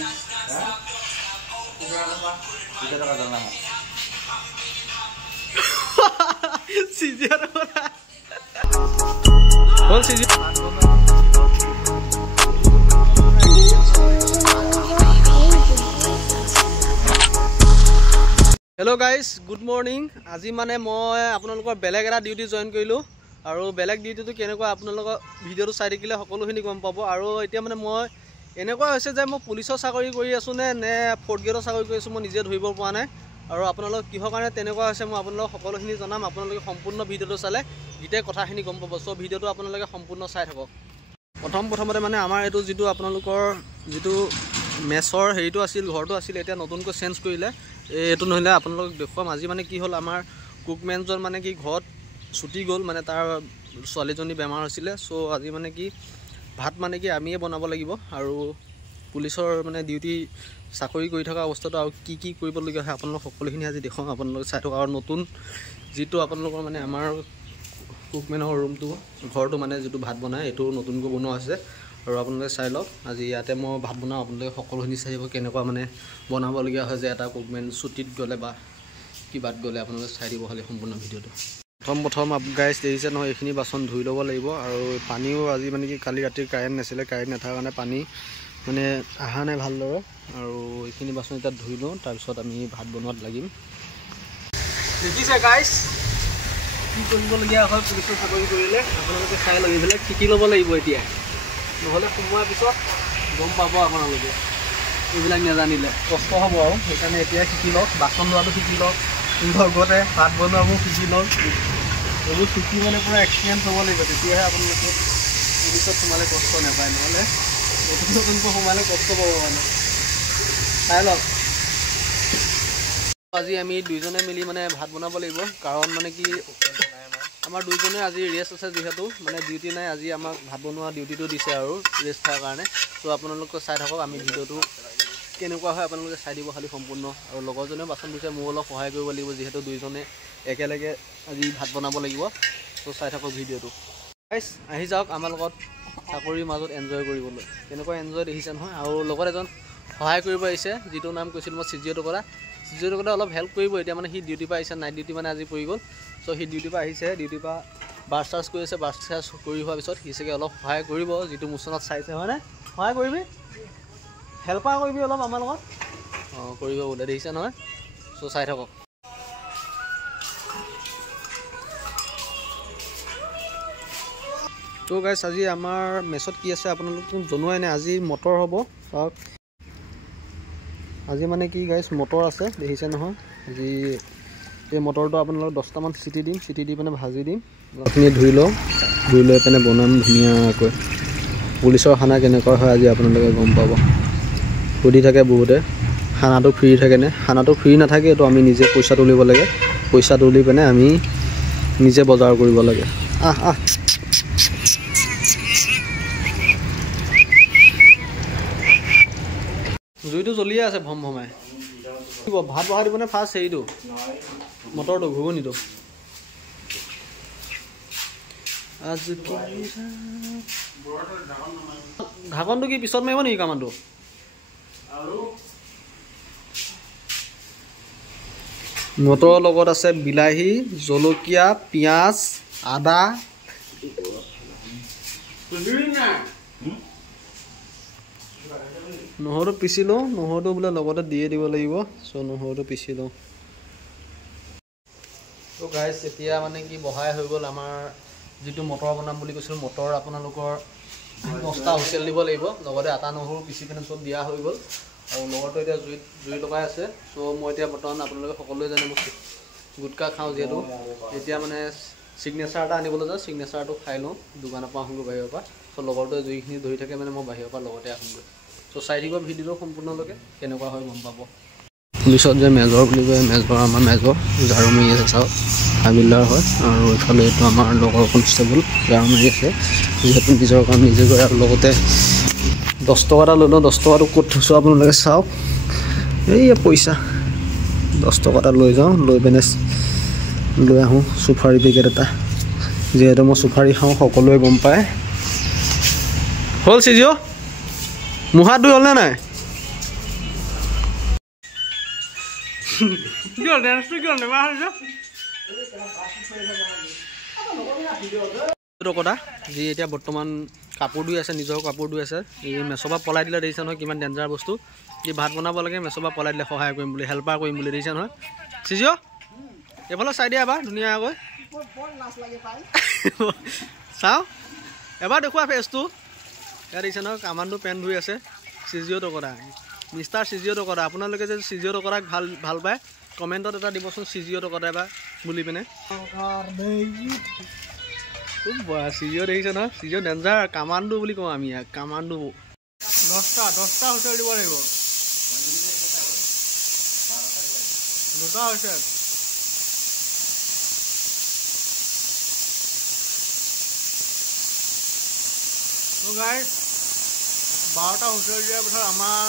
Hello guys, good morning. আজি মানে মই আপোনালোকৰ বেলেগ এটা ডিউটি জয়েন কৰিলো আৰু বেলেগ ডিউটিটো কেনেকুৱা আপোনালোকৰ ভিডিওটো চাই দেখিলে সকলোখিনি গম পাব আৰু এতিয়া মানে মই এনেকুৱা হৈছে যে মই পুলিচৰ চাকৰি কৰি আছো নে ফৰ্থ গ্ৰেডৰ চাকৰি কৰি আছো মই নিজে ধৰিব পৰা নাই আৰু আপোনালোক কিহৰ কাৰণে তেনেকুৱা হৈছে মই আপোনালোকক সকলোখিনি জনাম আপোনালোকে সম্পূৰ্ণ ভিডিওটো চালে গিটাই কথাখিনি গম পাব সো ভিডিওটো আপোনালোকে সম্পূৰ্ণ চাই থাকক প্ৰথমতে মানে আমাৰ এটো যেটো আপোনালোকৰ যেটো মেছৰ হেৰিটো আছিল ঘৰটো আছিল এতিয়া নতুনকৈ চেঞ্জ কৰিলে এটো নহলে আপোনালোক দেখুৱাম আজি মানে কি হল আমাৰ কুকমেনজন মানে কি ঘৰত ছুটি গল মানে তাৰ ছোৱালীজনী বেমাৰ হৈছিল সো আজি মানে কি ভাত মানে কি আমিয়ে বনাব লাগিব আৰু পুলিচৰ মানে ডিউটি চাকৰি কৰি থকা অৱস্থাটো আৰু কি কৰিব লগা হয় আপোনালোক সকলোখিনি আজি দেখুৱাম আপোনালোক চাই থকা আৰু নতুন যেটো আপোনালোকৰ মানে আমাৰ কুকমেনৰ ৰুমটো ঘৰটো মানে যেটো ভাত বনায় এটো নতুনকৈ বনোৱা আছে আৰু আপোনালোকে চাই লওক আজি ইয়াতে মই ভাত বনাও আপোনালোকে সকলোখিনি চাইব কেনেকুৱা মানে বনাব লগা হয় যে এটা কুকমেন ছুটিত গলে বা কিবাত গলে আপোনালোকে চাই দিব হলে সম্পূৰ্ণ ভিডিওটো প্ৰথম আপ গাইস দেখিছে নহয় এইখিনি বাচন ধুই ল'ব লাগিব আৰু পানীও আজি মানে কি কালি ৰাতি কাৰেন্ট নাছিলে কাৰেন্ট নাথাৰ কাৰণে পানী মানে আহা নাই ভালদৰে আৰু এইখিনি বাচন এটা ধুই লওঁ তাৰ পিছত আমি ভাত বনোৱাত লাগিম দেখিছে গাইস কি কৰিব লগা হয় পুলিচৰ চাকৰি কৰিলে আপোনালোকে চাই লইবেলে শিকি ল'ব লাগিব এতিয়া নহলে সময় পিছত গম পাব আপোনালোকে এইবিলাক নাজানিলে কষ্ট হ'ব আৰু সেইকাৰণে এতিয়া শিকি লওক বাচন ধোৱাটো শিকি লওক লগতে ভাত বনোৱাও শিকি লওক এইবোৰ শিকি মানে পুৰা এক্সপেৰিয়েন্স হ'ব লাগিব তেতিয়াহে আপোনালোকে পুলিচত সোমালে কষ্ট নাপায় নহলে নতুনকৈ সোমালে কষ্ট পাব মানে চাই লওক আজি আমি দুইজনে মিলি মানে ভাত বনাব লাগিব কাৰণ মানে কি আমাৰ দুইজনে আজি ৰেষ্ট আছে যেহেতু মানে ডিউটি নাই আজি আমাক ভাত বনোৱা ডিউটিটো দিছে আৰু ৰেষ্ট থাকাৰ কাৰণে সো আপোনালোকে চাই থাকক আমি ভিডিওটো কেনেকুৱা হয় আপোনালোকে চাই দিব খালি সম্পূৰ্ণ আৰু লগৰজনে বাচন দিছে মই অলপ সহায় কৰিব লাগিব যেহেতু দুইজনে একেলগে আজি ভাত বনাব লাগিব সো চাই থাকক ভিডিওটো গাইস আহি যাওক আমাৰ লগত চাকৰিৰ মাজত এনজয় কৰিবলৈ কেনেকুৱা এনজয় দেখিছে নহয় আৰু লগত এজন সহায় কৰিব আহিছে যেটো নাম কৈছিল মই সিজিঅটো কৰা অলপ হেল্প কৰিব এতিয়া মানে হি ডিউটি পা আহিছে নাইট ডিউটি মানে আজি পৰি গল সো হি ডিউটি পা আহিছে ডিউটি পা বাস চাৰ্জ কৰি আছে বাস চাৰ্জ কৰি হোৱাৰ পিছত হিসেকে অলপ সহায় কৰিব যেটো মুছনত চাইছে হয় না সহায় কৰিবি হেল্পাৰ কৰিবি অলপ আমাৰ লগত কৰিব বলে দেখিছে নহয় সো চাই থাকক তো গাইস আজি আমাৰ মেছত কি আছে আপোনালোকক জনোৱাই নাই আজি মটৰ হ'ব চাওক আজি মানে কি গাইস মটৰ আছে দেখিছে নহয় আজি এই মটৰটো আপোনালোক 10টা মান সিটি দিম সিটি দি মানে ভাজি দিম আপুনি ধুই লৈ পেনে বনাম ধুনিয়াকৈ পুলিচৰ খানা কেনেকুৱা হয় আজি আপোনালোকে গম পাব সুধি থাকে বহুতে খানাটো ফ্ৰী থাকে নে খানাটো ফ্ৰী নাথাকে তো আমি নিজে পইচা তুলিব লাগে পইচা তুলি পেনে আমি নিজে বজাৰ কৰিব লাগে জুইটো জ্বলিয়ে আছে ভম ভমাই ভাত বহাই দিব নে ফাৰ্ষ্ট হেৰিটো মটৰটো ঘুগুনিটো আজি ঢাকনটো কি পিছত মাৰিব নেকি কামানটো মটৰৰ লগত আছে বিলাহী জলকীয়া পিয়াজ আদা নহৰু পিছিলো নহৰুটো বোলে লগতে দিয়ে দিব লাগিব সো নহৰুটো পিছিলো তো গাইস এতিয়া মানে কি বহাই হৈ গল আমাৰ যেটো মটৰ বনাম বুলি কৈছিল মটৰ আপোনালোকৰ 10টা হুইসেল দিব লাগিব লগতে আটা নহৰু পিছি পেনে সব দিয়া হৈ গল আৰু লগতে এতিয়া জুই লগাই আছে সো মই এতিয়া বৰ্তমান আপোনালোকে সকলোৱে জানে মই গুটকা খাওঁ যেটো এতিয়া মানে সিগনেচাৰটা আনিবলৈ যা সিগনেচাৰটো খাই লওঁ দোকানৰ পৰা আহোঁ বাহিৰৰ পৰা সো লগৰটো জুইখিনি ধৰি থাকে মানে মই বাহিৰৰ পৰা লগতে আহোঁ সো চাই দিব ভিডিওটো সম্পূৰ্ণলৈকে কেনেকুৱা হয় গম পাব পুলিচত যে মেজৰ বুলি কয় মেজৰ আমাৰ মেজৰ ঝাৰু মাৰি আছে চাওক হাবিলদাৰ হয় আৰু এফালে এইটো আমাৰ লগৰ কনষ্টেবল ঝাৰু মাৰি আছে যিহেতু নিজৰ কাম নিজে কৰে আৰু লগতে 10 টকাটা লৈ লওঁ 10 টকাটো ক'ত থৈছোঁ আপোনালোকে চাওক এই পইচা 10 টকাটা লৈ যাওঁ লৈ পেনে লৈ আহোঁ চুফাৰী পেকেট এটা যেহেতু মই চুফাৰী খাওঁ সকলোৱে গম পায় হ'ল চিজিঅ' মুহাত দুই হ'ল নে নাই কিয় ডেন্সটো কিয় নেমা হৈছে টকতা যি এতিয়া বৰ্তমান কাপোৰ ধুই আছে নিজৰ কাপোৰ ধুই আছে এই মেচপা পলাই দিলে দেখিছে নহয় কিমান ডেঞ্জাৰ বস্তু যি ভাত বনাব লাগে মেচপা পলাই দিলে সহায় কৰিম বুলি হেল্পাৰ কৰিম বুলি দেখিছে নহয় চিজিঅ' এইফালে চাই দিয়া এবাৰ ধুনীয়াকৈ চাওঁ এবাৰ দেখুওৱা ফেচটো ইয়াত দেখিছে নহয় কামাণ্ডো পেণ্ট ধুই আছে চিজিঅ' টকতা মিষ্টাৰ চিজিঅ' টকতা আপোনালোকে যদি চিজিঅ' টকতাক ভাল পায় কমেণ্টত এটা দিবচোন চিজিঅ' টকতা এবাৰ বুলি পিনে চিজিঅ' দেখিছে নহয় চিজিঅ' ডেঞ্জাৰ কামাণ্ডো বুলি কওঁ আমি ইয়াক কামাণ্ডো 10টা হুঁচৰি দিব লাগিব 2টা হৈছে গাইজ 12টা হুঁচৰি দিয়াৰ পিছত আমাৰ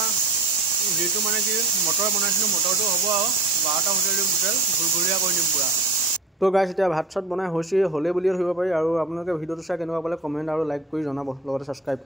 যিটো মানে কি মটৰ বনাইছিলোঁ মটৰটো হ'ব আৰু 12টা হুঁচৰি দিম টোটেল ঘূৰঘূৰীয়া কৰি দিম পূৰা তো গাইজ এতিয়া ভাত চাত বনাই হৈছে হ'লে বুলিয়ে ধৰিব পাৰি আৰু আপোনালোকে ভিডিঅ'টো চাই কেনেকুৱা পালে কমেণ্ট আৰু লাইক কৰি জনাব লগতে ছাবস্ক্ৰাইব